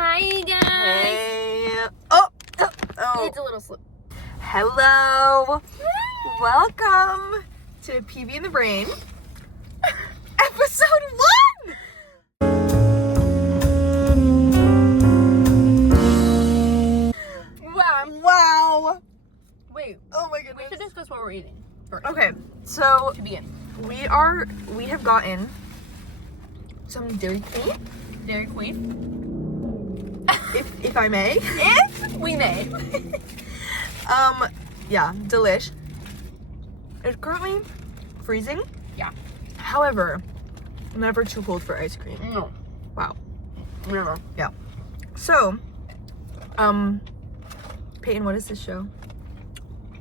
Hi guys. Hey. Oh. It's a little slip. Hello. Welcome to PB in the Brain, episode 1. Wow. Wait. Oh my We goodness. should discuss what we're eating first. Okay, so To begin. we have gotten some Dairy Queen, Dairy Queen. if I may. If we may. Yeah, delish. It's currently freezing. Yeah. However, never too cold for ice cream. No. Wow. Never. Yeah. So, Peyton, what is this show?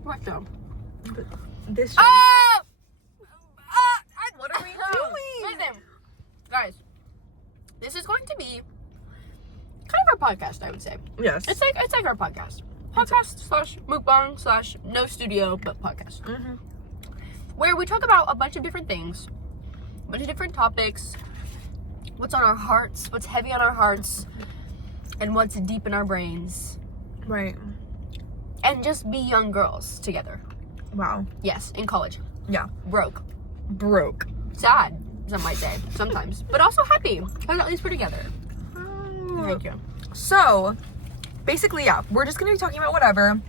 What though? This show. Oh! What are we doing? Listen, guys, this is going to be kind of our podcast, I would say. Yes. It's like our podcast. Podcast slash mukbang slash no studio, but podcast. Mm-hmm. Where we talk about a bunch of different things, a bunch of different topics, what's on our hearts, what's heavy on our hearts, and what's deep in our brains. Right. And just be young girls together. Wow. Yes, in college. Yeah. Broke. Sad, some might say, sometimes. But also happy, because at least we're together. Thank you. So, basically, yeah, we're just going to be talking about whatever.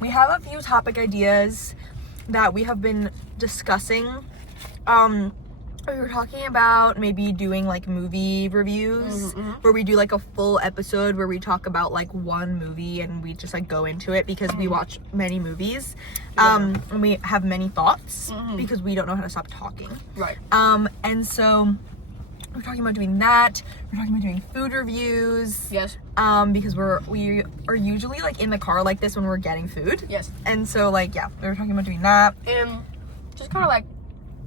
We have a few topic ideas that we have been discussing. We were talking about maybe doing like movie reviews where we do like a full episode where we talk about like one movie and we just like go into it because we watch many movies. And we have many thoughts because we don't know how to stop talking. Right. And so we're talking about doing that. We're talking about doing food reviews. Yes. Because we are usually like in the car like this when we're getting food. Yes. And so like, yeah, we were talking about doing that. And just kind of like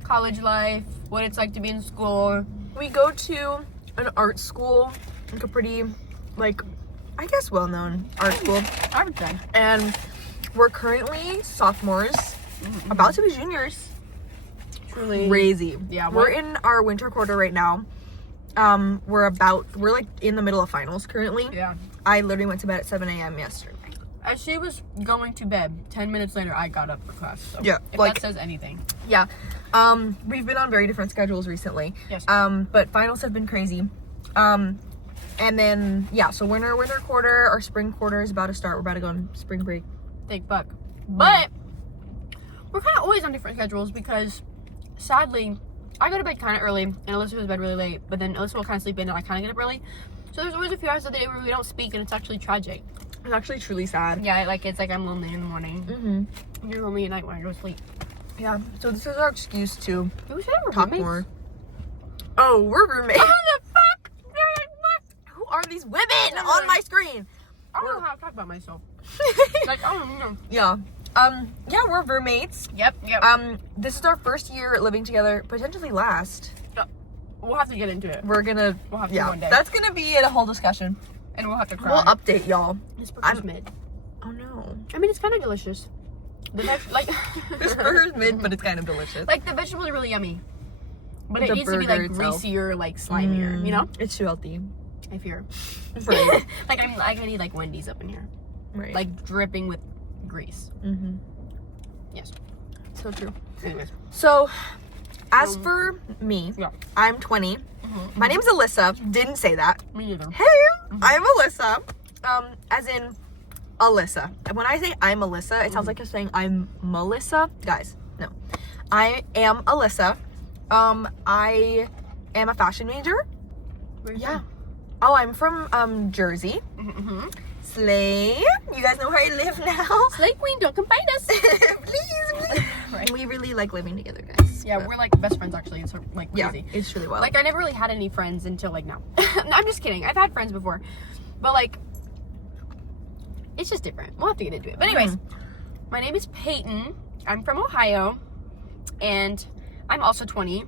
college life, what it's like to be in school. We go to an art school, like a pretty, like, I guess well-known art school. I would say. And we're currently sophomores, about to be juniors. Truly. Crazy. Yeah. We're in our winter quarter right now. We're like in the middle of finals currently. Yeah. I literally went to bed at 7 a.m. yesterday. As she was going to bed, 10 minutes later, I got up for class. So Yeah, if like- that says anything. Yeah. We've been on very different schedules recently. Yes. But finals have been crazy. And then, yeah, so winter quarter, our spring quarter is about to start. We're about to go on spring break. Thank fuck. But we're kind of always on different schedules because, sadly, I go to bed kind of early and Alyssa goes to bed really late. But then Alyssa will kind of sleep in and I kind of get up early. So there's always a few hours of the day where we don't speak and it's actually tragic. It's actually truly sad. Yeah, it's like I'm lonely in the morning. Mm-hmm. You're lonely at night when I go to sleep. Yeah, so this is our excuse to We should have talk roommates. more. Oh, we're roommates. Oh, the fuck? They're like, what? Who are these women on my screen? I don't know how to talk about myself. Like, I don't know. Yeah. Yeah, we're roommates. Yep. This is our first year living together, potentially last. We'll have to get into it. We're gonna, We'll have to yeah, one day. that's gonna be a whole discussion. And we'll have to cry. We'll update y'all. This burger's mid. Oh no. I mean, it's kind of delicious. The This burger's mid, but it's kind of delicious. like the vegetables are really yummy, but it The needs to be like burger itself. greasier, like slimier. You know? It's too healthy. I fear. Right. Like I need like Wendy's up in here, Right. like dripping with grease. mm-hmm. Yes. So true. Anyways. So, as for me, Yeah. I'm 20. My name's Alyssa. Didn't say that. Me neither. Hey, I'm Alyssa. As in Alyssa. When I say I'm Alyssa, it sounds like you're saying I'm Melissa. Guys, no. I am Alyssa. I am a fashion major. Where you Yeah. Oh, I'm from Jersey. from? Slay. You guys know where I live now. Slay Queen, don't come find us. please. Right. We really like living together, guys. Yeah, But we're like best friends actually. It's like yeah, crazy. it's truly wild. Like I never really had any friends until like now. No, I'm just kidding. I've had friends before, but like it's just different. We'll have to get into it. But anyways, my name is Peyton. I'm from Ohio, and I'm also 20.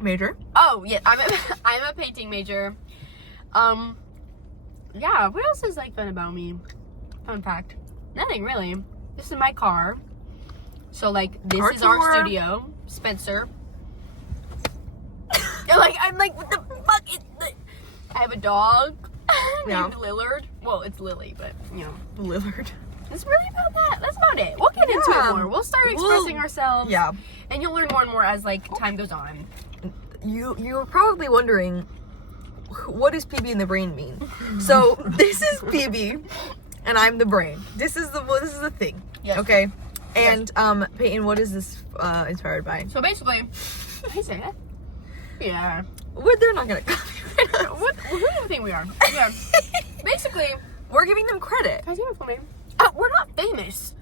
Major. Oh yeah, I'm a painting major. Yeah. What else is like fun about me? Fun fact. Nothing really. This is my car. So like this Car is our tour. studio. Spencer. I'm like, what the fuck is the... I have a dog Yeah. named Lillard. Well, it's Lily, but, Lillard. It's really about that. That's about it. We'll get into it more. We'll start expressing ourselves. Yeah. And you'll learn more and more as, like, time goes on. You're probably wondering, what does PB in the brain mean? So, this is PB, and I'm the brain. This is the thing. Yes. Okay? And, Peyton, what is this inspired by? So, basically, hey, say that. Yeah. Well, they're not gonna copyright us. Who do you think we are? Yeah. Basically, We're giving them credit. guys, you know for me. We're not famous.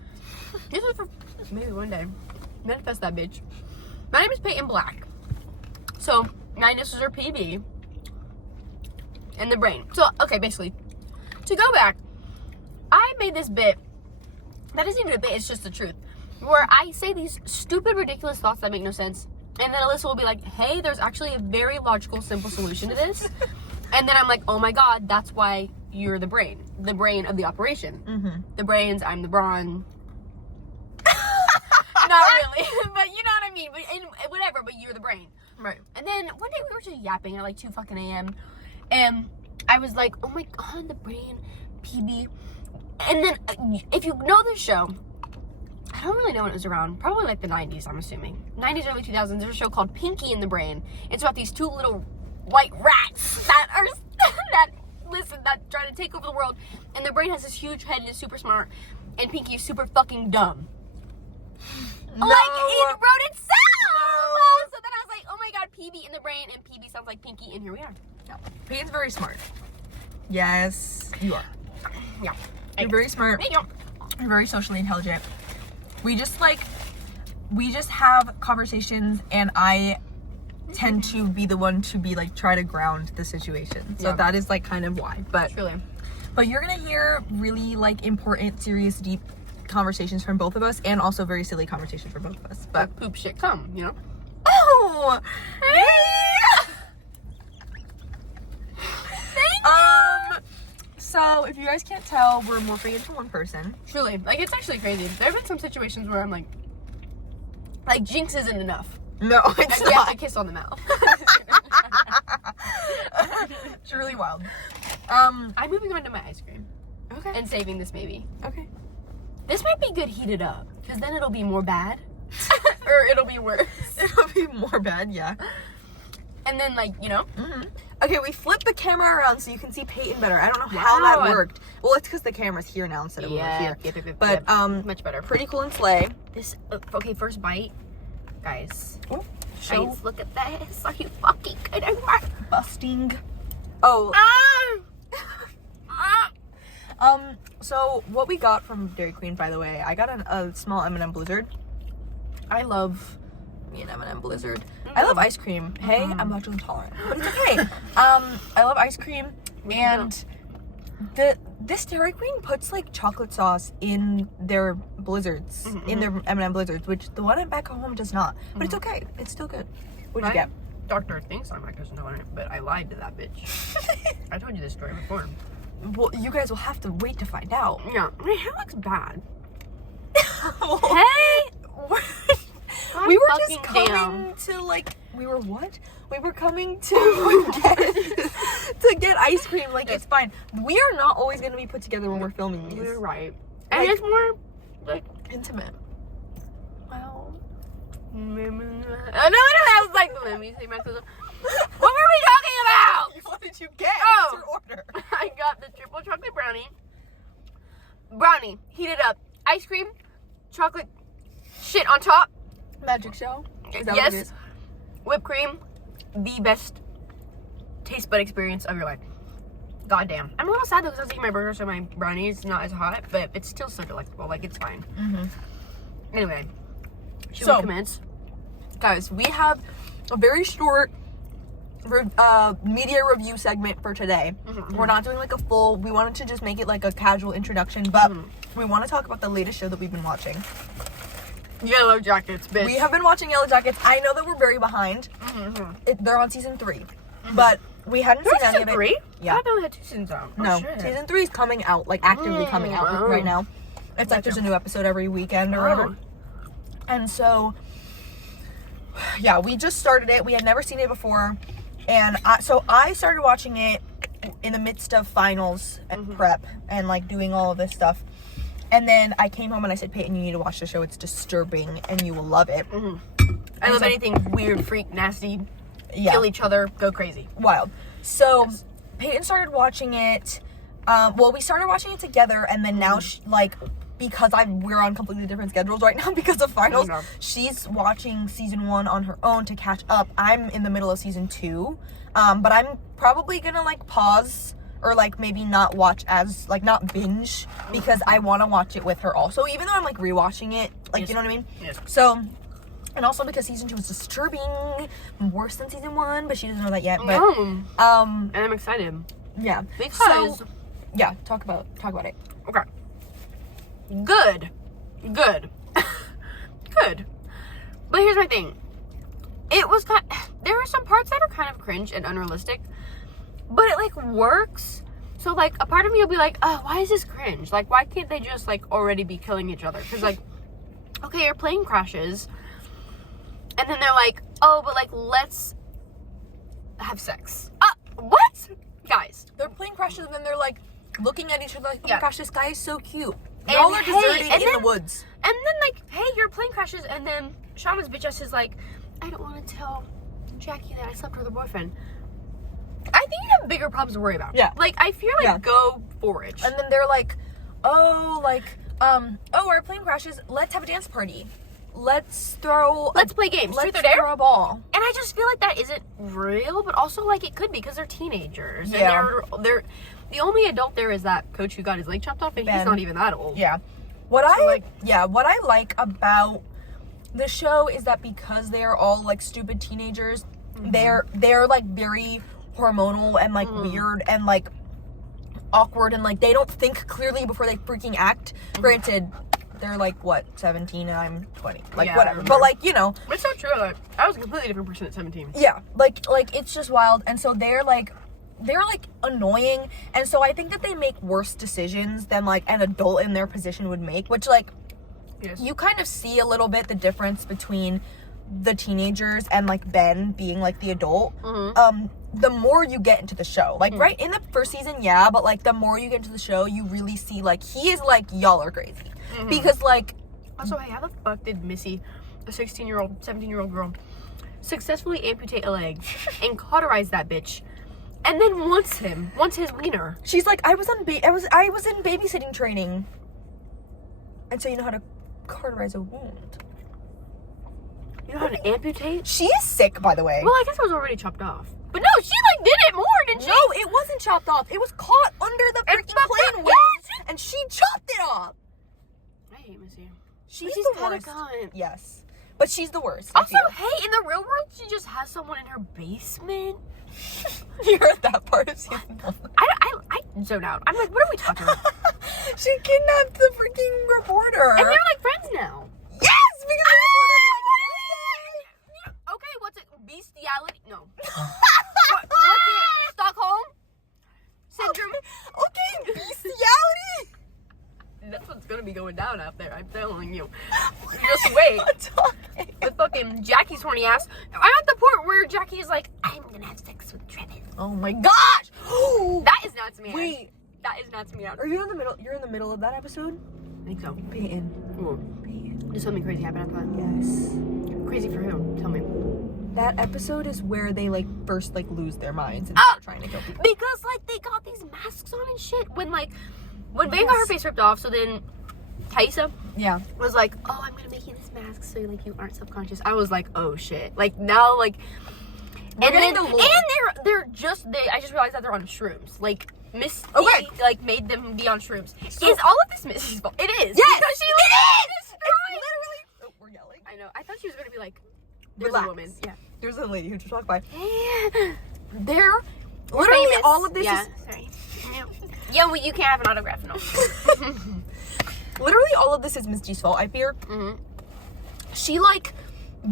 This is for maybe one day. Manifest that bitch. My name is Peyton Black. So, my initials are PB. And the brain. So, okay, basically, to go back, I made this bit. That isn't even a bit, it's just the truth. Where I say these stupid, ridiculous thoughts that make no sense. And then Alyssa will be like, hey, there's actually a very logical, simple solution to this. And then I'm like, oh my god, that's why you're the brain of the operation. Mm-hmm. The brains, I'm the brawn. Not really, but you know what I mean. But whatever, but you're the brain. Right. And then one day we were just yapping at like 2 fucking a.m. And I was like, oh my god, the brain, PB. And then, if you know this show, I don't really know when it was around. Probably like the 90s, I'm assuming. 90s, early 2000s. There's a show called Pinky and the Brain. It's about these 2 little white rats that are that try to take over the world. And the brain has this huge head and is super smart. And Pinky is super fucking dumb. No. Like it wrote itself. No. So then I was like, oh my god, PB in the brain, and PB sounds like Pinky, and here we are. Yeah. Peyton's very smart. Yes, you are. Yeah. You're very smart. Thank you. You're very socially intelligent. We just have conversations, and I tend to be the one to be like try to ground the situation. So Yeah. that is like kind of why. But Truly. you're gonna hear really like important, serious, deep conversations from both of us, and also very silly conversations from both of us. But Poop shit come, you know? oh, hey. So if you guys can't tell, we're morphing into one person. Truly. Like, it's actually crazy. There have been some situations where I'm like Jinx isn't enough. No, it's We have to not. kiss on the mouth. It's really wild. I'm moving on to my ice cream Okay. and saving this maybe. Okay. This might be good heated up, because then it'll be more bad. Or it'll be worse. It'll be more bad, yeah. And then, like, you know? Mm-hmm. Okay, we flipped the camera around so you can see Peyton better. I don't know how that worked. Well, it's because the camera's here now instead of over here. Yep. But much better. pretty cool and slay. This okay, first bite, guys. Oh, Guys, look at this. Are you fucking kidding me? busting. Oh. So what we got from Dairy Queen, by the way, I got a small M&M Blizzard. I love me an M&M Blizzard. Mm-hmm. I love ice cream. Hey, I'm lactose intolerant, but it's okay. I love ice cream, and this Dairy Queen puts like chocolate sauce in their Blizzards, in their M&M Blizzards, which the one back home does not. But it's okay. It's still good. What'd you get? Doctor thinks I'm lactose intolerant, but I lied to that bitch. I told you this story before. Well, you guys will have to wait to find out. Yeah, my hair looks bad. Hey! We were just fucking coming to like, we were coming to get ice cream. Like, it's fine. We are not always going to be put together when we're filming these. You're right. Like, And it's more like intimate. Well, I was like, let me see myself. What were we talking about? what did you get? Oh. What's your order? I got the triple chocolate brownie, heated up, ice cream, chocolate shit on top. Magic show? Is that what it Yes, is? whipped cream, the best taste bud experience of your life. Goddamn. I'm a little sad though because I was eating my burger, so my brownie is not as hot, but it's still so delectable. Like, it's fine. Anyway, should we commence? Guys, we have a very short media review segment for today. We're not doing like a full, we wanted to just make it like a casual introduction, but we want to talk about the latest show that we've been watching. Yellowjackets, bitch. We have been watching Yellowjackets. I know that we're very behind. They're on season 3, but we hadn't seen any of it. 3? Yeah. I thought they only had 2 seasons out. No, shit. season 3 is coming out, like actively coming out right now. It's like there's a new episode every weekend or whatever. And so, yeah, we just started it. We had never seen it before. And I started watching it in the midst of finals and prep and like doing all of this stuff. And then I came home and I said, Peyton, you need to watch the show. It's disturbing and you will love it. I love anything weird, freak, nasty, kill each other, go crazy. Wild. So Peyton started watching it. We started watching it together, and then now because we're on completely different schedules right now because of finals. She's watching season 1 on her own to catch up. I'm in the middle of season 2, but I'm probably gonna like pause or like maybe not watch as like not binge because I want to watch it with her also. Even though I'm like rewatching it, like you know what I mean. Yes. So. And also because season 2 is disturbing, worse than season 1, but she doesn't know that yet. But and I'm excited. Yeah. Because talk about it. Okay. Good. Good. But here's my thing. It was there are some parts that are kind of cringe and unrealistic, but it like works. So like a part of me will be like, oh, why is this cringe? Like, why can't they just like already be killing each other? Because like, okay, your plane crashes. And then they're like, oh, but like, let's have sex. What? Guys. Their plane crashes and then they're like looking at each other like, oh my gosh, this guy is so cute. And y'all are deserted in the woods. And then like, hey, your plane crashes, and then Shauna's bitch ass is like, I don't want to tell Jackie that I slept with her boyfriend. I think you have bigger problems to worry about. Yeah. Like, I feel like go for it. And then they're like, oh, our plane crashes, let's have a dance party. Let's play games. Let's throw a ball. And I just feel like that isn't real, but also like it could be because they're teenagers. Yeah. And they're the only adult there is that coach who got his leg chopped off, and he's not even that old. Yeah. What I like about the show is that because they're all like stupid teenagers, they're like very hormonal and like weird and like awkward, and like they don't think clearly before they freaking act. Granted, they're like what, 17 and I'm 20, like whatever, but like, you know, it's so true. Like, I was a completely different person at 17. yeah, like it's just wild. And so they're like annoying, and so I think that they make worse decisions than like an adult in their position would make, which like you kind of see a little bit the difference between the teenagers and like Ben being like the adult. The more you get into the show, like right in the first season, but like the more you get into the show, you really see like he is like, y'all are crazy. Because like, also, hey, how the fuck did Missy, a 17-year-old girl, successfully amputate a leg and cauterize that bitch, and then wants his wiener? She's like, I was in babysitting training, and so you know how to cauterize a wound. You know how to amputate? She is sick, by the way. Well, I guess it was already chopped off. But no, she like did it more, didn't she? No, it wasn't chopped off. It was caught under the freaking plane wings, and she chopped it off. I hate Missy. She's the worst. Yes, but she's the worst. Also, hey, in the real world, she just has someone in her basement. You heard that part of season 1. I zone out. I'm like, what are we talking about? She kidnapped the freaking reporter, and they're like friends now. Yes, because the reporter's like, okay, what's it? Bestiality? No. What's it? Stockholm syndrome? Okay, bestiality. That's what's gonna be going down out there. I'm telling you. Just wait. With fucking Jackie's horny ass. I'm at the point where Jackie is like, I'm gonna have sex with Travis. Oh my gosh! That is nuts, man. Wait. That is nuts, man. Are you in the middle? You're in the middle of that episode? I think so. Peyton. Ooh. Peyton. Did something crazy happen after that? Yes. Crazy for who? Tell me. That episode is where they like first like lose their minds and start trying to kill people. Because like they got these masks on and shit. When Van got her face ripped off, so then Taissa was like, oh, I'm gonna make you this mask so like you aren't subconscious. I was like, oh shit. Like now like I just realized that they're on shrooms. Like Miss like made them be on shrooms. So, is all of this Missy's fault? It is. Yes, because she literally. Oh, we're yelling. I know. I thought she was gonna be like, relax. a woman. Yeah. There's a lady who just walked by. They're literally famous. all of this is. Sorry. Yeah, well, you can't have an autograph. No. Literally all of this is Misty's fault. I fear. She like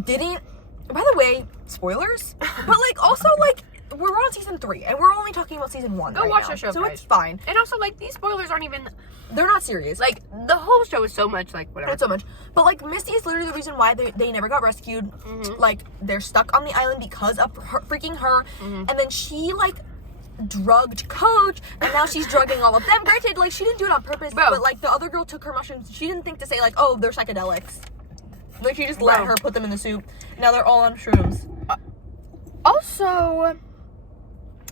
didn't. By the way, spoilers. But like also like we're on season 3 and we're only talking about season 1. Go watch the show, so guys. it's fine. And also like these spoilers aren't even. They're not serious. Like the whole show is so much like whatever. Not so much. But like Misty is literally the reason why they never got rescued. Like they're stuck on the island because of her. And then she like drugged Coach, and now she's drugging all of them. Granted, like, she didn't do it on purpose, Bro. but, like, the other girl took her mushrooms. She didn't think to say, like, oh, they're psychedelics. Like, she just let Bro. her put them in the soup. Now they're all on shrooms. Also,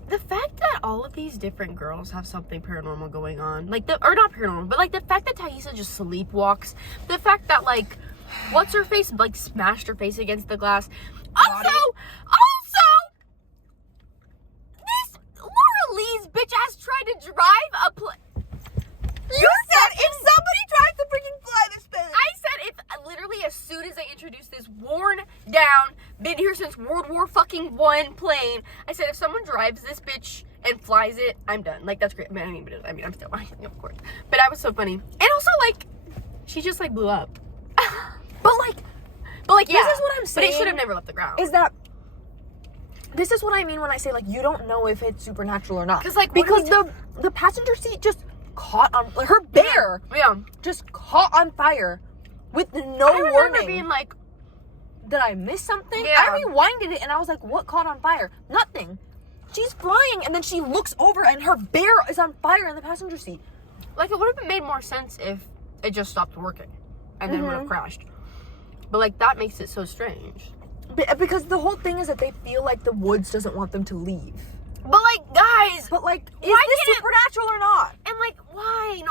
the fact that all of these different girls have something paranormal going on, like, or not paranormal, but, like, the fact that Taissa just sleepwalks, the fact that, like, what's her face, like, smashed her face against the glass. Also, this Laura Lee's bitch ass tried to drive a You said if somebody tries to freaking fly this thing. I said if literally as soon as they introduced this worn down, been here since World War fucking I plane, I said if someone drives this bitch and flies it, I'm done. Like, that's great. I mean, I'm still fine, of course. But that was so funny. And also, like, she just, like, blew up. But like, yeah. This is what I'm saying. But it should have never left the ground. Is that this is what I mean when I say, like, you don't know if it's supernatural or not. Because, like, because the passenger seat just caught on, like, her bear just caught on fire with no I warning. remember being like, did I miss something? Yeah. I rewinded it and I was like, what caught on fire? Nothing. She's flying and then she looks over and her bear is on fire in the passenger seat. like, it would have made more sense if it just stopped working and then would have crashed. But, like, that makes it so strange. Because the whole thing is that they feel like the woods doesn't want them to leave. But, like, guys, But, like, is Why this can't it- supernatural or not? and, like, why?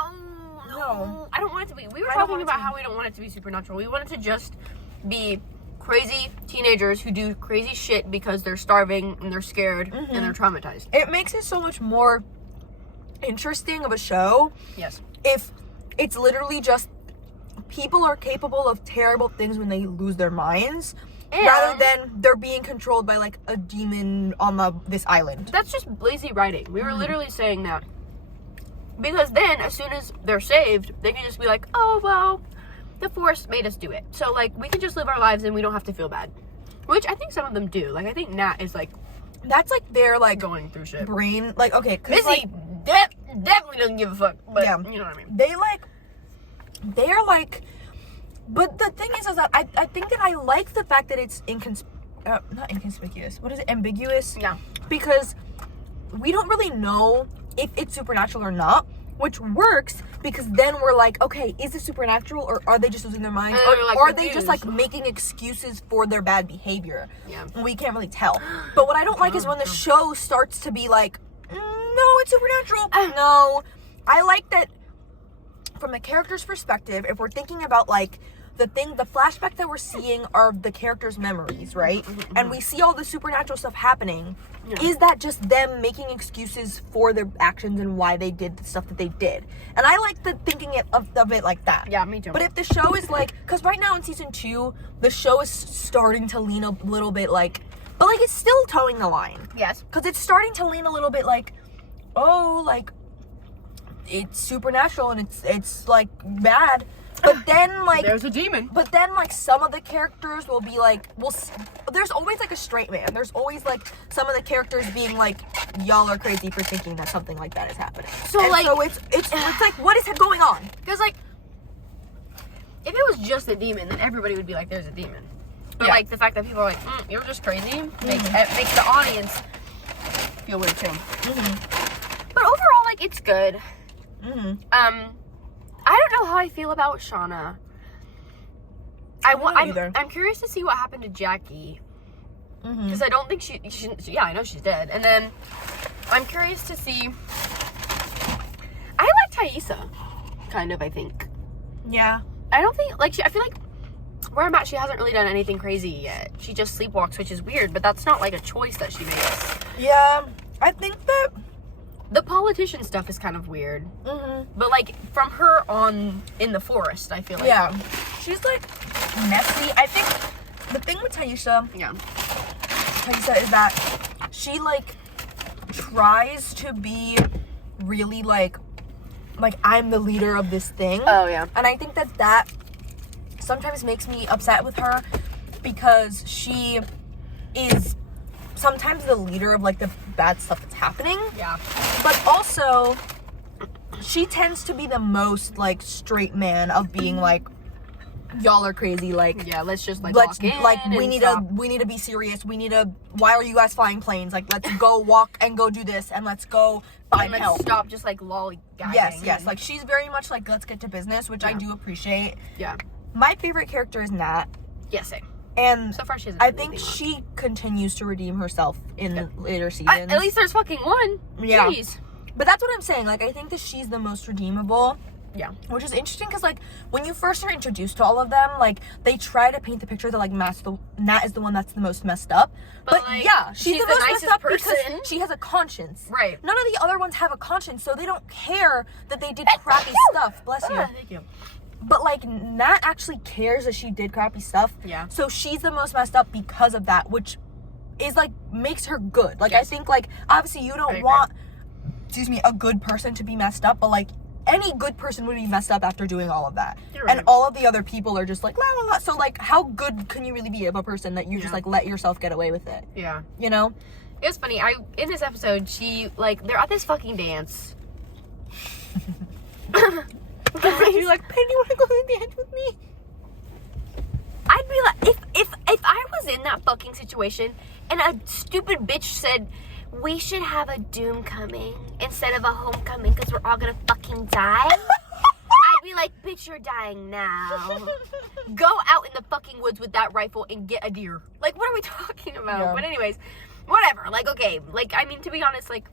No. I don't want it to be. We were talking about how we don't want it to be supernatural. We want it to just be crazy teenagers who do crazy shit because they're starving and they're scared and they're traumatized. It makes it so much more interesting of a show Yes. if it's literally just people are capable of terrible things when they lose their minds, rather than they're being controlled by, like, a demon on this island. That's just lazy writing. We were literally saying that. Because then, as soon as they're saved, they can just be like, oh, well, the forest made us do it. So, like, we can just live our lives and we don't have to feel bad. Which I think some of them do. Like, I think Nat is, like, That's, like, their, like, going through shit. brain, like, okay, 'cause, Missy like, definitely doesn't give a fuck. But, Yeah. you know what I mean. they're, like, but the thing is that I think that I like the fact that it's not inconspicuous. What is it? Ambiguous? Yeah. Because we don't really know if it's supernatural or not, which works because then we're like, okay, is it supernatural or are they just losing their minds? And Or you're, like, are they just, confused. like, making excuses for their bad behavior? Yeah. We can't really tell. But what I don't like is when the show starts to be like, no, it's supernatural. No. I like that from the character's perspective, if we're thinking about, like, the flashback that we're seeing are the characters' memories, right? And we see all the supernatural stuff happening. Yeah. Is that just them making excuses for their actions and why they did the stuff that they did? And I like the thinking of it like that. Yeah, me too. But if the show is like, because right now in season 2, the show is starting to lean a little bit like, but, like, it's still towing the line. Yes. Because it's starting to lean a little bit like, oh, like, it's supernatural and it's like bad. But then, like, There's a demon. but then, like, some of the characters will be like, there's always, like, a straight man. There's always, like, some of the characters being like, y'all are crazy for thinking that something like that is happening. So, And like- so it's like, what is going on? Because, like, if it was just a demon, then everybody would be like, there's a demon. But, Yeah. like, the fact that people are like, you're just crazy, makes the audience feel weird, too. But overall, like, it's good. I don't know how I feel about Shauna. I'm curious to see what happened to Jackie. Because I don't think she, yeah, I know she's dead. And then I'm curious to see. I like Taissa, kind of, I think. Yeah. I don't think, like, I feel like where I'm at, she hasn't really done anything crazy yet. She just sleepwalks, which is weird, but that's not, like, a choice that she makes. Yeah. I think that. The politician stuff is kind of weird. But, like, from her on in the forest, I feel like. Yeah. She's, like, messy. I think the thing with Taissa is that she, like, tries to be really, like, I'm the leader of this thing. Oh, yeah. And I think that sometimes makes me upset with her because she is sometimes the leader of, like, the bad stuff that's happening. Yeah. But also, she tends to be the most, like, straight man of being like, y'all are crazy. Like, yeah, let's just like let's walk in like and we need to be serious. We need to. Why are you guys flying planes? Like, let's go walk and go do this, and let's go find let's help. stop just like lollygagging. Yes. Like, she's very much like, let's get to business, which I do appreciate. Yeah. My favorite character is Nat. Yeah, same. And so far she hasn't I think she continues to redeem herself in later seasons. At least there's fucking one. Yeah. Jeez. But that's what I'm saying. Like, I think that she's the most redeemable. Yeah. Which is interesting because, like, when you first are introduced to all of them, like, they try to paint the picture that, like, Nat is the one that's the most messed up. But like, yeah, she's the most nicest messed up person. because she has a conscience. Right. None of the other ones have a conscience, so they don't care that they did crappy stuff. Bless you. Thank you. But, like, Nat actually cares that she did crappy stuff. Yeah. So she's the most messed up because of that, which is, like, makes her good. Like, I think, like, obviously you don't want, a good person to be messed up, but, like, any good person would be messed up after doing all of that. Right. And all of the other people are just like, la, la, la. So, like, how good can you really be of a person that you just, like, let yourself get away with it? Yeah. You know? It was funny. In this episode, she, like, they're at this fucking dance. You're like, Penny, you want to go to the dance with me? I'd be like, if I was in that fucking situation and a stupid bitch said, we should have a doom coming instead of a homecoming because we're all gonna fucking die, I'd be like, bitch, you're dying now. Go out in the fucking woods with that rifle and get a deer. Like, what are we talking about? Yeah. But anyways, whatever. Like, okay. Like, I mean, to be honest, like,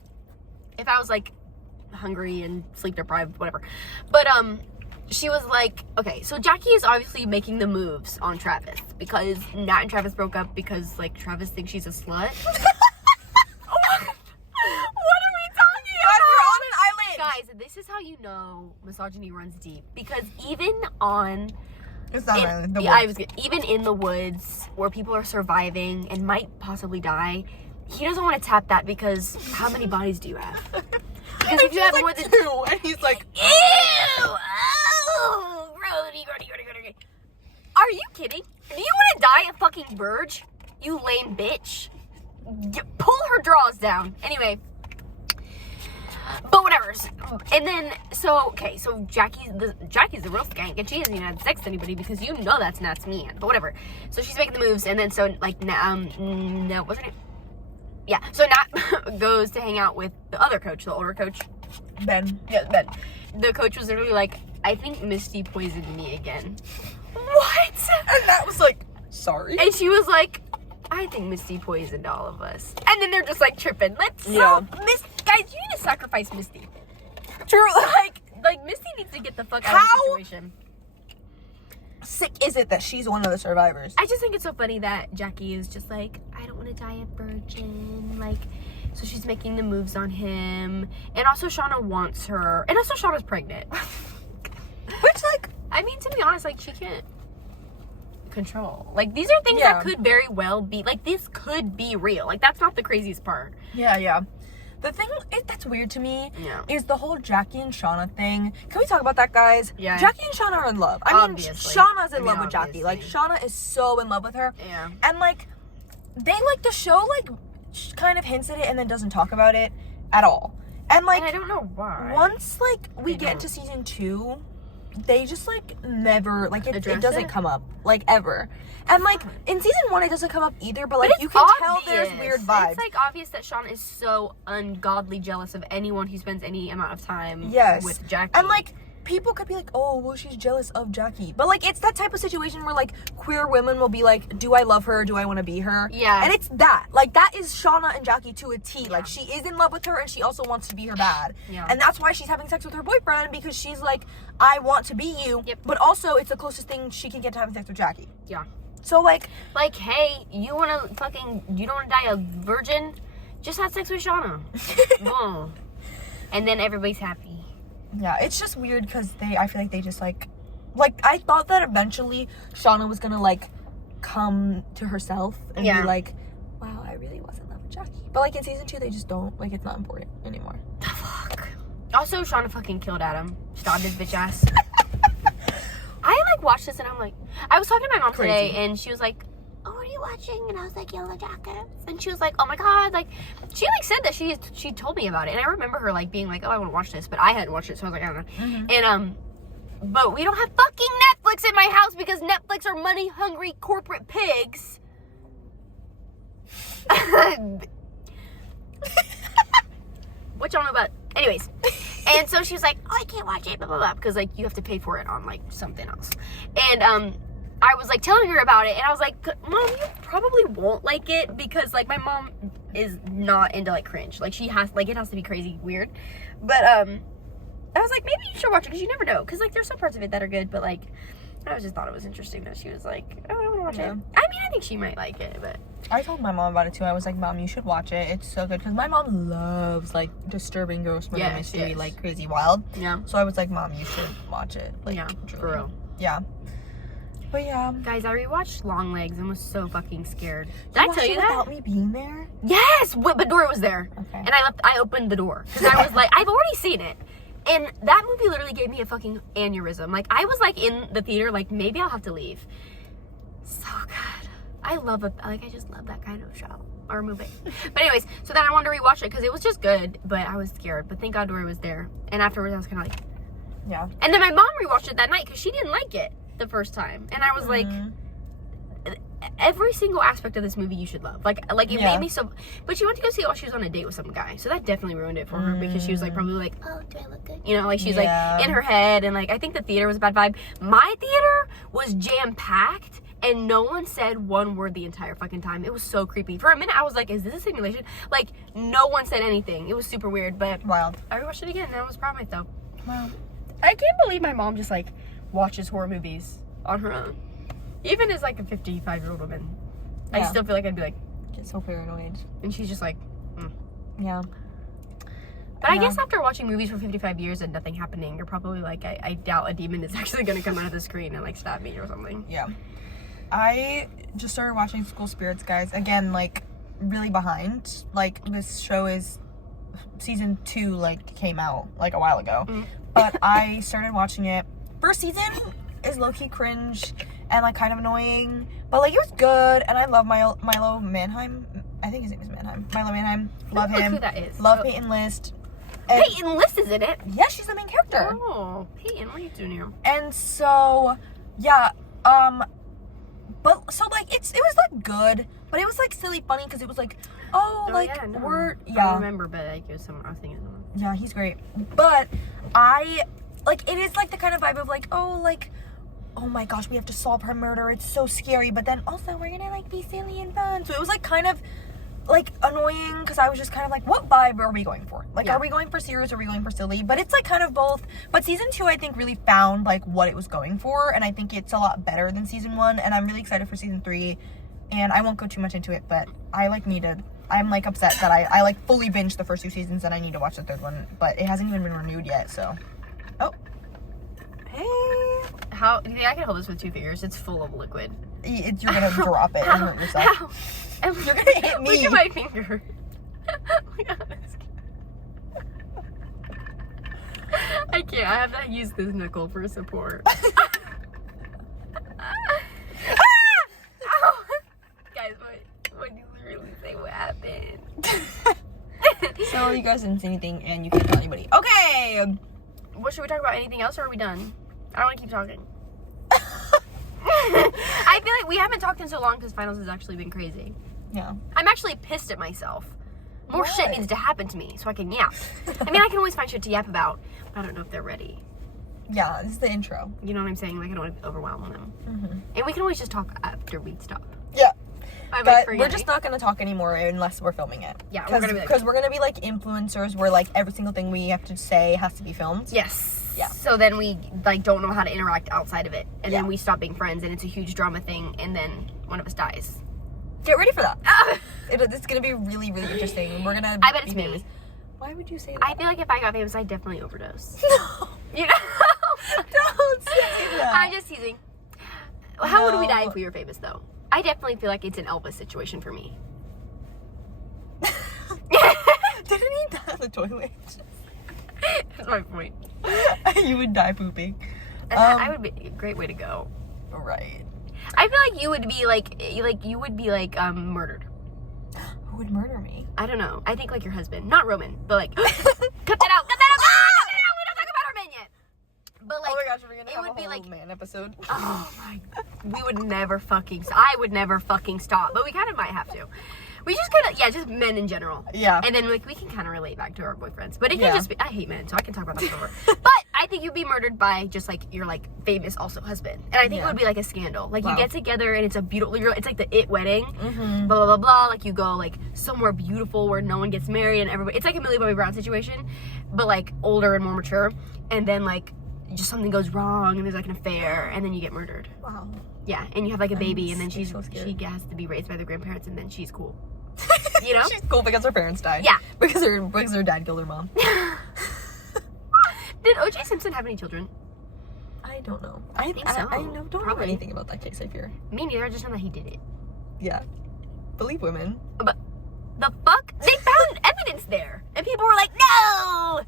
if I was, like, hungry and sleep deprived, whatever. But, she was like, okay, so Jackie is obviously making the moves on Travis because Nat and Travis broke up because, like, Travis thinks she's a slut. Guys, this is how you know misogyny runs deep, because even on even in the woods where people are surviving and might possibly die, he doesn't want to tap that because how many bodies do you have? Because if you have more than two, and he's like, ew, oh, grody. Are you kidding? Do you want to die a fucking virgin? You lame bitch. Pull her drawers down. Anyway. But whatever. And then, so Jackie's the real skank, and she hasn't even had sex with anybody because you know that's Nat's man. But whatever. So she's making the moves, and then so, like, no, what's her name? Yeah. So Nat goes to hang out with the other coach, the older coach. Ben. Yeah, Ben. The coach was literally like, I think Misty poisoned me again. What? And Nat was like, sorry. And she was like, I think Misty poisoned all of us. And then they're just like tripping. Guys, you need to sacrifice Misty. True. Like Misty needs to get the fuck out of the situation. Sick is it that she's one of the survivors? I just think it's so funny that Jackie is just like, I don't want to die a virgin. Like, so she's making the moves on him. And also Shauna wants her. And also Shauna's pregnant. Which, like, I mean, to be honest, like, she can't control. Like, these are things that could very well be, like, this could be real. Like, that's not the craziest part. Yeah. The thing that's weird to me is the whole Jackie and Shauna thing. Can we talk about that, guys? Yeah. Jackie and Shauna are in love. I mean, Shauna's in love with Jackie. Like, Shauna is so in love with her. Yeah. And, like, the show, like, kind of hints at it and then doesn't talk about it at all. And, like, I don't know why. Once, like, we get into season 2, they just, like, never, like, it doesn't come up, like, ever. And, like, in season 1, it doesn't come up either, but, like, you can tell there's weird vibes. It's, like, obvious that Shauna is so ungodly jealous of anyone who spends any amount of time with Jackie. And, like, people could be like, oh, well, she's jealous of Jackie. But, like, it's that type of situation where, like, queer women will be like, do I love her? Do I want to be her? Yeah. And it's that. Like, that is Shauna and Jackie to a T. Yeah. Like, she is in love with her, and she also wants to be her bad. Yeah. And that's why she's having sex with her boyfriend, because she's like, I want to be you. Yep. But also, it's the closest thing she can get to having sex with Jackie. Yeah. So, like, hey, you don't want to die a virgin? Just have sex with Shauna. Boom. And then everybody's happy. Yeah, it's just weird because I feel like they just, like, I thought that eventually Shauna was gonna, like, come to herself and be like, wow, I really was in love with Jackie. But, like, in season 2, they just don't, like, it's not important anymore. The fuck? Also, Shauna fucking killed Adam. Stabbed his bitch ass. I, like, watched this and I'm like, I was talking to my mom today and she was like, oh, what are you watching? And I was like, Yellowjackets. And she was like, oh my god, like, she, like, said that she told me about it. And I remember her, like, being like, oh, I want to watch this. But I hadn't watched it, so I was like, I don't know. Mm-hmm. And, but we don't have fucking Netflix in my house because Netflix are money-hungry corporate pigs. What y'all know about? Anyways. And so she was like, oh, I can't watch it, blah, blah, blah. Because, like, you have to pay for it on, like, something else. And, I was, like, telling her about it. And I was like, Mom, you probably won't like it. Because, like, my mom is not into, like, cringe. Like, she has, like, it has to be crazy weird. But, I was like, maybe you should watch it. Because you never know. Because, like, there's some parts of it that are good. But, like, I just thought it was interesting that she was like, oh, I want to watch it. I mean, I think she might like it, but... I told my mom about it, too. I was like, Mom, you should watch it. It's so good. Because my mom loves, like, disturbing ghost murder mystery, like, crazy wild. Yeah. So I was like, Mom, you should watch it. Like, yeah, truly. for real. Yeah. But, yeah. Guys, I rewatched Longlegs and was so fucking scared. Did I tell you that? Without me being there? Yes! But Dory was there. Okay. And I opened the door. Because I was like, I've already seen it. And that movie literally gave me a fucking aneurysm. Like, I was, like, in the theater, like, maybe I'll have to leave. So good. I just love that kind of show. Or movie. But anyways, so then I wanted to rewatch it because it was just good, but I was scared. But thank God Dory was there. And afterwards, I was kind of like... Yeah. And then my mom rewatched it that night because she didn't like it the first time. And I was like... Every single aspect of this movie you should love. Like it made me so... But she went to go see it while she was on a date with some guy. So that definitely ruined it for her because she was like probably like, oh, do I look good? You know, like she's like in her head. And like I think the theater was a bad vibe. My theater was jam-packed and no one said one word the entire fucking time. It was so creepy. For a minute I was like, is this a simulation? Like no one said anything. It was super weird. But wild. I rewatched it again and I was proud of myself. Wow. I can't believe my mom just like watches horror movies on her own. Even as like a 55-year-old woman, I still feel like I'd be like, get so paranoid. And she's just like, yeah. But I guess after watching movies for 55 years and nothing happening, you're probably like, I doubt a demon is actually going to come out of the screen and like stab me or something. Yeah. I just started watching School Spirits, guys. Again, like really behind. Like this show is season 2 like came out like a while ago, but I started watching it. First season is low-key cringe and like kind of annoying, but like it was good, and I love Milo Manheim. I think his name is Manheim. Milo Manheim. Love him. Who that is? Love Peyton List. And Peyton List is in it. Yeah, she's the main character. Oh, Peyton, what are you doing here? And so, yeah, but so like it was like good, but it was like silly funny because it was like, I remember, but like it was someone I was thinking of someone. Yeah, he's great. But I like it is like the kind of vibe of like, oh my gosh, we have to solve her murder. It's so scary, but then also we're gonna like be silly and fun. So it was like kind of like annoying because I was just kind of like, what vibe are we going for? Like, are we going for serious or are we going for silly? But it's like kind of both. But season 2, I think, really found like what it was going for, and I think it's a lot better than season 1. And I'm really excited for season 3. And I won't go too much into it, but I'm like upset that I like fully binged the first 2 seasons and I need to watch the 3rd one, but it hasn't even been renewed yet. So, hey. How do you think I can hold this with 2 fingers? It's full of liquid. You're gonna drop it and hurt yourself. You're gonna hit me. Look at my finger. Look at this. I can't. I have to use this knuckle for support. Ow! Guys, what do you really say? What happened? So you guys didn't see anything and you can't tell anybody. Okay. What should we talk about? Anything else, or are we done? I don't want to keep talking. I feel like we haven't talked in so long because finals has actually been crazy. Yeah. I'm actually pissed at myself. More shit needs to happen to me so I can yap. I mean, I can always find shit to yap about, but I don't know if they're ready. Yeah, this is the intro. You know what I'm saying? Like, I don't want to overwhelm them. And we can always just talk after we stop. Yeah. But we're just not going to talk anymore unless we're filming it. Yeah, because we're going to be like influencers where like every single thing we have to say has to be filmed. Yes. Yeah. So then we like don't know how to interact outside of it, and then we stop being friends, and it's a huge drama thing, and then one of us dies. Get ready for that. It's gonna be really, really interesting. We're gonna. I bet it's famous. Why would you say that? I feel like if I got famous, I'd definitely overdose. No. You know? Don't say that. I'm just teasing. How would we die if we were famous, though? I definitely feel like it's an Elvis situation for me. Didn't he die on the toilet? That's my point. You would die pooping. I would be a great way to go. Right. I feel like you would be murdered. Who would murder me? I don't know. I think like your husband, not Roman, but like cut that out. We don't talk about our men yet. But like, oh my gosh, we're gonna. it would be like man episode. Oh my, we would never I would never fucking stop, but we kind of might have to. We just kind of, just men in general. Yeah. And then, like, we can kind of relate back to our boyfriends. But it can Yeah. just be, I hate men, so I can talk about that forever. But I think you'd be murdered by just, like, your, like, famous also husband. And I think it would be, like, a scandal. Like, you get together and it's a beautiful, it's like the it wedding. Blah, blah, blah, blah. Like, you go, like, somewhere beautiful where no one gets married and everybody, it's like a Millie Bobby Brown situation, but, like, older and more mature. And then, like, just something goes wrong and there's, like, an affair and then you get murdered. Wow. Yeah, and you have, like, a baby and then she so has to be raised by the grandparents and then she's cool. You know? She's cool because her parents died. Yeah. Because her dad killed her mom. Did O.J. Simpson have any children? I don't know. I think so. I don't know anything about that case, I fear. Me neither, I just know that he did it. Yeah. Believe women. But the fuck? They found evidence there. And people were like, no!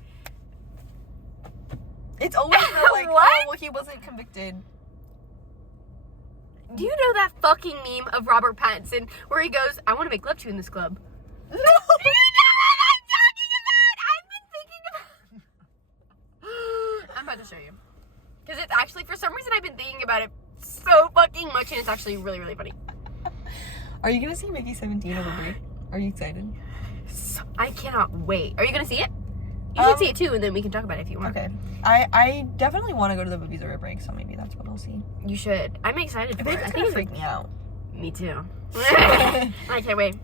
It's always the, like, What? oh, he wasn't convicted. Do you know that fucking meme of Robert Pattinson where he goes, I want to make love to you in this club? No! Do you know what I'm talking about? I've been thinking about I'm about to show you. Because it's actually, for some reason, I've been thinking about it so fucking much, and it's actually really, really funny. Are you gonna see Mickey 17 over break? Are you excited? So, I cannot wait. Are you going to see it? You should see it too, and then we can talk about it if you want. Okay. I definitely want to go to the movies over break, so maybe that's what I'll see. You should. I'm excited for it. I think it's freak me out. Me too. I can't wait.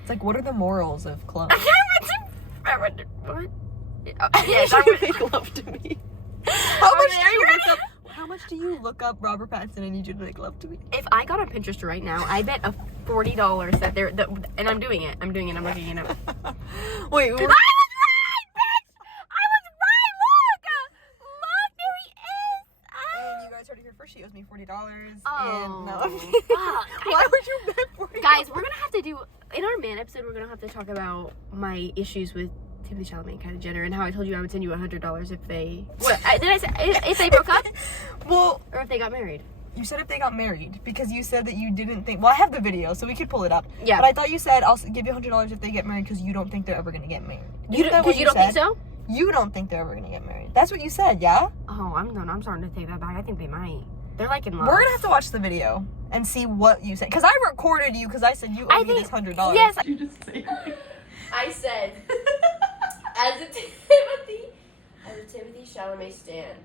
It's like, what are the morals of clubs? I read it. What? Yes, I you make love to me. How much do you look up Robert Pattinson and need you to make love to me? If I got on Pinterest right now, I bet a $40 that and I'm doing it. I'm looking it up. Wait. I was right, bitch! I was right! Look, there he is! And you guys heard it here first. She owes me $40. Oh, and no. fuck. Why would you bet $40? Guys, we're gonna have to do, in our man episode, we're gonna have to talk about my issues with Timothy Chalamet and Kylie Jenner and how I told you I would send you $100 if they, did I say, if they broke up? Well, or if they got married? you said if they got married, because you said that you didn't think, well, I have the video, so we could pull it up. Yeah. But I thought you said, I'll give you $100 if they get married, because you don't think they're ever going to get married. Because you don't think so? You don't think they're ever going to get married. That's what you said, yeah? Oh, I'm starting to take that back. I think they might. They're like in love. We're going to have to watch the video and see what you said. Because I recorded you, because I said you owe me this $100. Yes. You just say I said, as a Timothy Chalamet stan,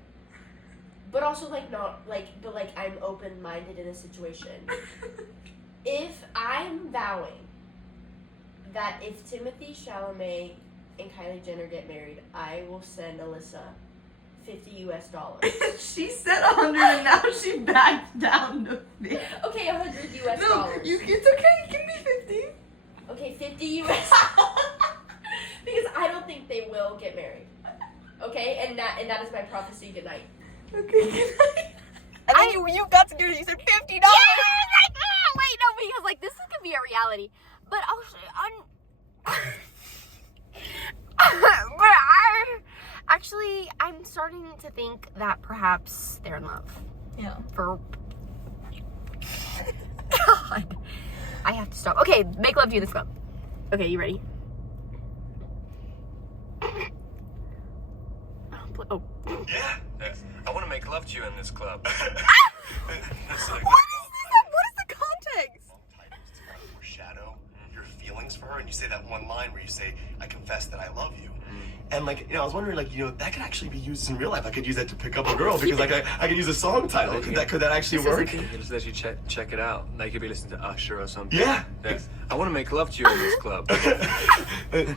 but also like not like, but like I'm open-minded in a situation. If I'm vowing that if Timothy Chalamet and Kylie Jenner get married, I will send Alyssa $50 US. She said 100 and now she backed down to 50. Okay, $100 US. No, it's okay. Give me 50. Okay, $50 US. Because I don't think they will get married. Okay, and that is my prophecy. Good night. Okay, good night. And then you got to do it. You said $50. Yeah, like, wait, no, because like this is gonna be a reality. But I'm starting to think that perhaps they're in love. Yeah. For God, I have to stop. Okay, make love to you in this club. Okay, you ready? Oh. Yeah, I want to make love to you in this club. What is the context? Long titles to kind of foreshadow your feelings for her, and you say that one line where you say, "I confess that I love you." And like, I was wondering, like, that could actually be used in real life. I could use that to pick up a girl because, like, I could use a song title. Could that actually work? Just let you check it out. Like, you could be listening to Usher or something. Yeah. I want to make love to you in this club. Why did he do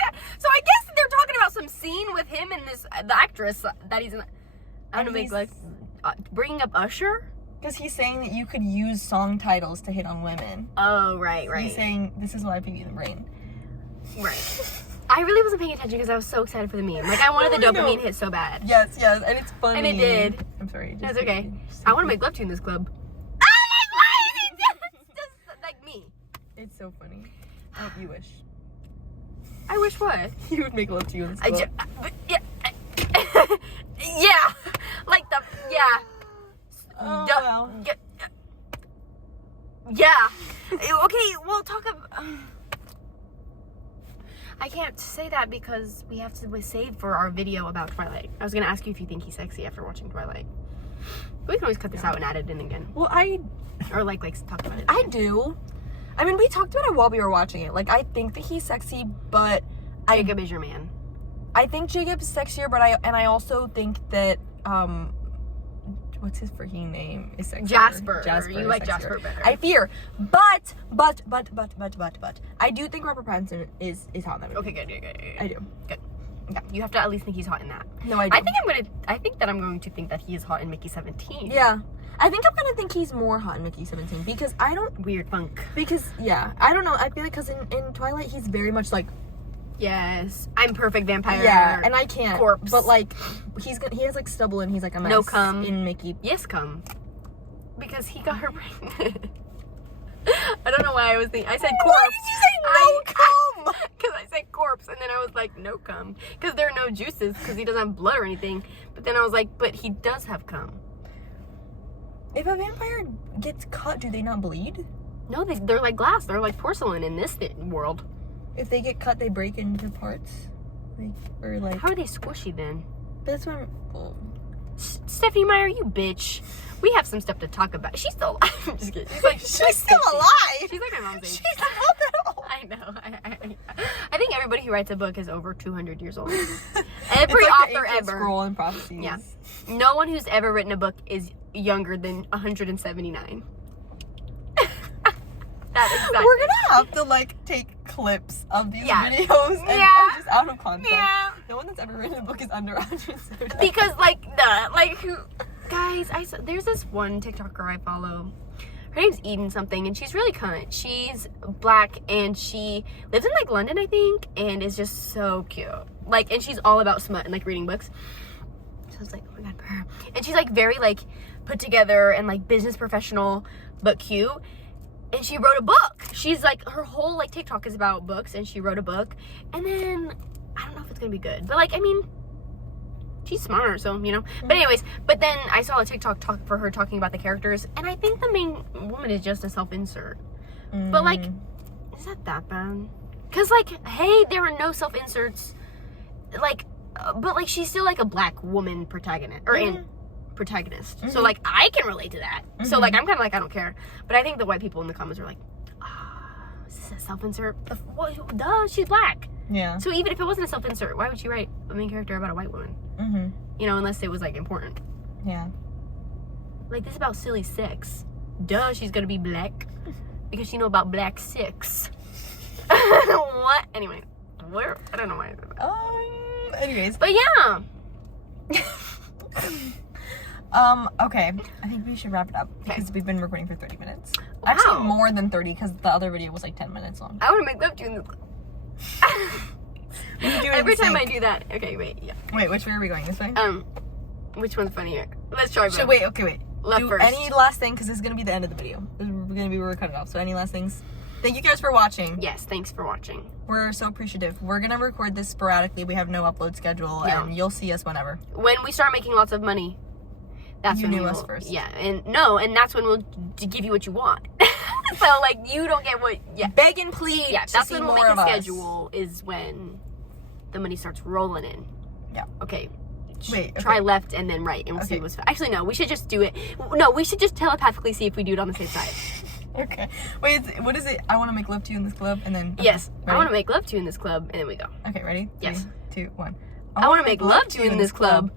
that? So I guess they're talking about some scene with him and the actress that he's in. I don't know, make like bringing up Usher. Because he's saying that you could use song titles to hit on women. Oh, right. He's saying, this is why I pick you in the brain. Right. I really wasn't paying attention because I was so excited for the meme. Like, I wanted the dopamine hit so bad. Yes, and it's funny. And it did. I'm sorry. That's okay. I want to make love to you in this club. It's just like me. It's so funny. Oh, you wish. I wish what? You would make love to you in this club. Yeah. Like the, yeah. Oh, wow. Yeah. Okay, we'll talk about... I can't say that because we have to save for our video about Twilight. I was gonna ask you if you think he's sexy after watching Twilight. We can always cut this out and add it in again. Well, Or like talk about it. I do. I mean, we talked about it while we were watching it. Like, I think that he's sexy, but Jacob is your man. I think Jacob's sexier, but I also think that what's his freaking name is sexier. Jasper. You is like sexier. Jasper better. I fear, but I do think Robert Pattinson is hot in that movie. Okay, good. I do. Good. Yeah, you have to at least think he's hot in that. No, I do. I think that I'm going to think that he is hot in Mickey 17. Yeah. I think I'm gonna think he's more hot in Mickey 17 because I don't. Weird funk. Because, yeah. I don't know. I feel like because in Twilight, he's very much like. Yes. I'm perfect vampire. Yeah, and I can't. Corpse. But, like, he has, like, stubble and he's, like, a mess. No cum. In Mickey. Yes, cum. Because he got her pregnant. I don't know why I was thinking. I said corpse. Why did you say no cum? Because I said corpse, and then I was like, no cum. Because there are no juices, because he doesn't have blood or anything. But then I was like, but he does have cum. If a vampire gets cut, do they not bleed? No, they're like glass. They're like porcelain in this world. If they get cut, they break into parts? Like... How are they squishy then? That's what I'm... Oh. Stephanie Meyer, you bitch. We have some stuff to talk about. She's still alive. I'm just kidding. She's still alive? She's like my mom's age. She's not old. I know. I think everybody who writes a book is over 200 years old. Every It's like author the ancient ever. Scroll and prophecies. Yeah. No one who's ever written a book is younger than 179. That exactly. We're gonna have to, like, take clips of these videos and Yeah. just out of context. Yeah. No one that's ever written a book is under 179. Because who guys, there's this one TikToker I follow. Her name's Eden something, and she's really cunt. She's black, and she lives in, like, London, I think, and is just so cute. Like, and she's all about smut and, like, reading books. So I was like, oh my god, her. And she's, like, very, like, put together and, like, business professional, but cute. And she wrote a book. She's, like, her whole, like, TikTok is about books, and she wrote a book. And then, I don't know if it's gonna be good. But, like, I mean, she's smart, so, you know. Mm-hmm. But anyways, but then I saw a TikTok for her talking about the characters, and I think the main woman is just a self-insert. Mm. But, like, is that bad? Because, like, hey, there are no self-inserts. Like, but, like, she's still, like, a black woman protagonist. Or protagonist. Mm-hmm. So, like, I can relate to that. Mm-hmm. So, like, I'm kind of like, I don't care. But I think the white people in the comments are like, is this a self-insert? Duh, she's black. Yeah. So even if it wasn't a self-insert, why would you write a main character about a white woman? Mm-hmm. You know, unless it was, like, important. Yeah. Like, this is about silly sex. Duh, she's gonna be black. Because you know about black sex. What? Anyway, I don't know why I said that. Anyways. But yeah. Okay. I think we should wrap it up because we've been recording for 30 minutes. Wow. Actually, more than 30 because the other video was like 10 minutes long. I want to make love to you in the... Every time I do that. Okay, wait, yeah. Wait, which way are we going? This way? Which one's funnier? Let's try both. So wait. Left do first. Any last thing because this is going to be the end of the video. We're cutting it off. So any last things? Thank you guys for watching. Yes, thanks for watching. We're so appreciative. We're going to record this sporadically. We have no upload schedule and you'll see us whenever. When we start making lots of money. That's you when knew we us will, first. Yeah, and that's when we'll give you what you want. So, like, you don't get what... Yeah. Beg and plead. Yeah, to that's see when we'll more make a of schedule, is when the money starts rolling in. Yeah. Okay. Wait, okay. Try left and then right, and we'll see what's... Actually, no, we should just do it. No, we should just telepathically see if we do it on the same side. Okay. Wait, what is it? I want to make love to you in this club, and then... Okay. Yes. Ready? I want to make love to you in this club, and then we go. Okay, ready? Yes. 3, 2, 1. I want to make love to you in this club.